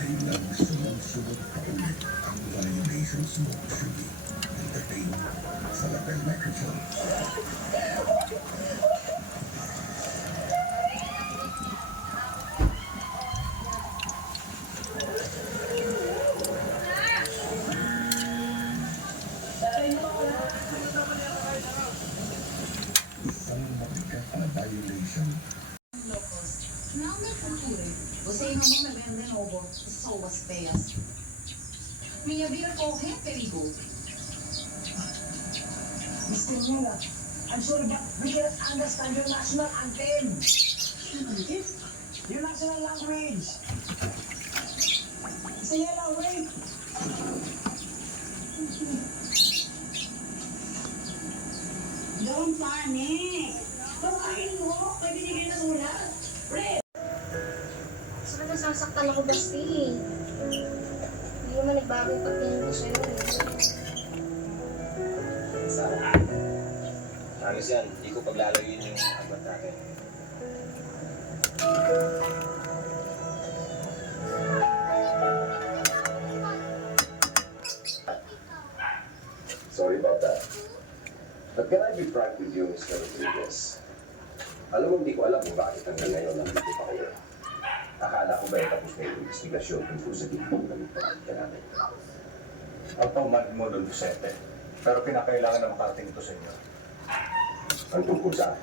ay nagsunod-sunod pa ulit ang violations mo, Shugi. Entertain sa Lapel Microphone. Isang mabigat na violation. Final na cultura. Você não me vende de novo pessoas feias. Minha vida corre perigo. Mr. Mula, I'm sorry, but we cannot understand your national anthem. Your national language. Say hello, wait. Don't panic. Pakain mo. May binigay na sulat. Red. Saan nasasaktan ako, Basti? Hindi naman nagbago yung pagtingin ko sa'yo. Sarah. Ayos yan. Hindi ko paglalayuin yung agad natin. Sorry about that. But can I be frank with you, Mr. Rodriguez? Alam mo, hindi ko alam kung bakit hanggang ngayon nandito pa kayo. Akala ko ba tapos na yung investigasyon tungkol sa ginagawa ng pagkakita namin? Ang pamad mo doon, Vicente. Pero kinakailangan na makarating ito sa inyo. Ang tungkol sa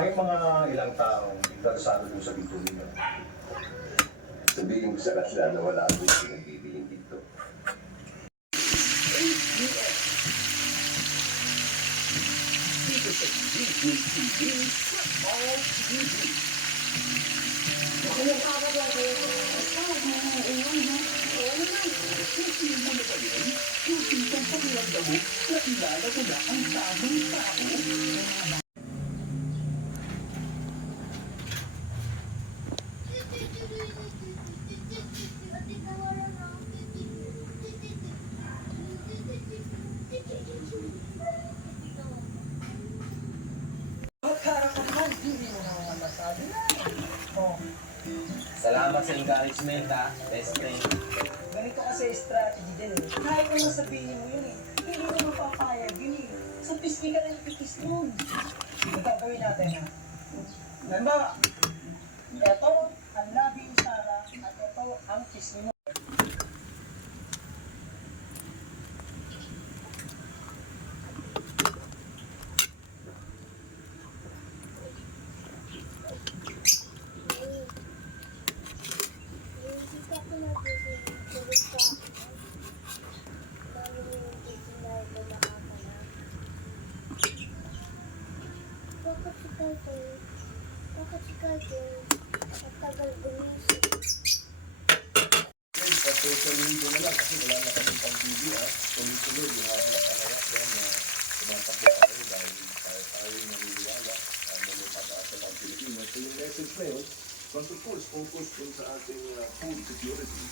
May mga ilang taong interesado doon sa dito ninyo. sabihin ko sa kanila na wala akong pinagbibiling dito. Ako yung kapag lang kayo. Basta, huwag mo nang iwan, ha? Oo naman. Salamat sa encouragement, ha? Best friend. Ganito kasi strategy din eh. Kahit ano sabihin mo yun eh, hindi mo mapapayag yun eh. So, pisngi ka ng pikis nun. Ito gawin natin ha. Halimbawa, ito ang labi ni Sarah at ito ang pisngi mo. Bakit si Kajay? Ang tagal gumising. Sa social media na lang kasi wala na kami pang video tuloy-tuloy yung mga nakalaya yan na tumatakbo tayo dahil tayo naniniwala na may pataas ang Pilipinas. So yung message na yun was of course focused dun sa ating food security.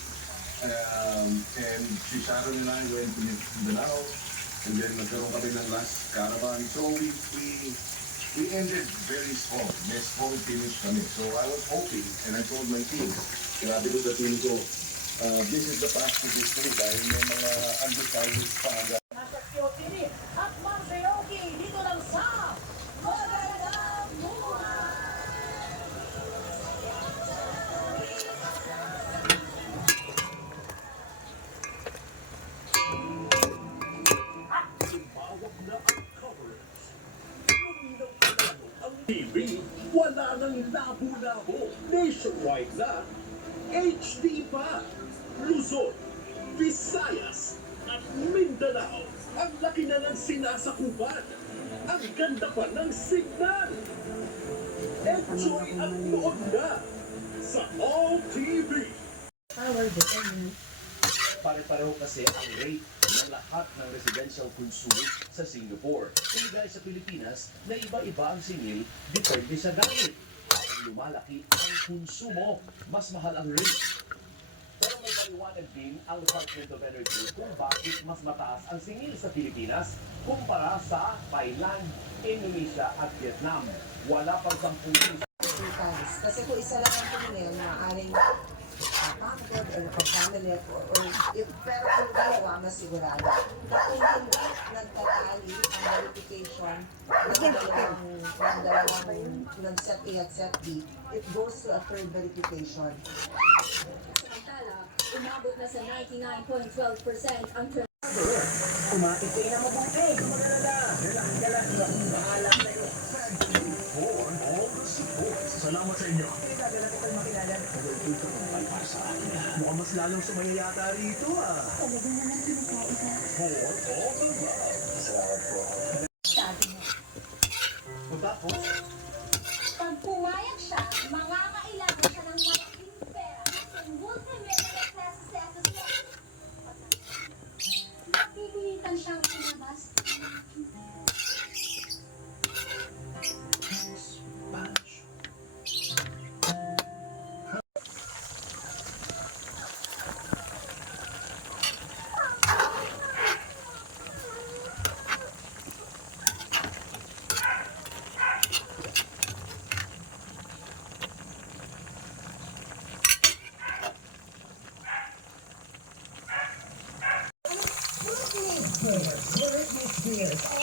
And si Sharon and I went to Mindanao and then nagkaroon kami ng last caravan. So we ended very strong. May strong finish kami. So I was hoping and I told my team, sinabi ko sa team ko, this is the path to victory dahil may mga undecided pa hanggang Nasa QTV at Marceoki dito lang sa Magandang Buhay! TV, wala nang labo-labo. Nationwide na, HD pa. Luzon, Visayas, at Mindanao. Ang laki na ng sinasakupan. Ang ganda pa ng signal. Enjoy at nood na sa All TV. Pare-pareho kasi ang rate ng lahat ng residential consumo sa Singapore. Kaya dahil sa Pilipinas, na iba-iba ang singil, depende sa gamit. Kung lumalaki ang konsumo, mas mahal ang rate. Pero may paliwanag din ang Department of Energy kung bakit mas mataas ang singil sa Pilipinas kumpara sa Thailand, Indonesia at Vietnam. Wala pang 10 Kasi kung isa lang ang tumingin, maaaring mapagod o family or if pero kung dalawa mas sigurado. But kung hindi nagtatali ang verification ng dalawang ng-set A at set B, it goes to a third verification. Samantala, umabot na sa 99.12% ang Umapit na mabuti. Bahala sa'yo. For all the support. Salamat sa inyo. Pinagala ko kayo makilala. Ito kung palpar sa akin. Mukhang mas lalong sumaya yata rito ah. Talaga naman pinagkaiba. For all the love. Salamat po. sabi mo. Tapos, Pag pumayag siya, mangangailangan siya ng malaking pera ng multi-million pesos niya. Napipilitan siyang ilabas. Spanish. Where it gets here.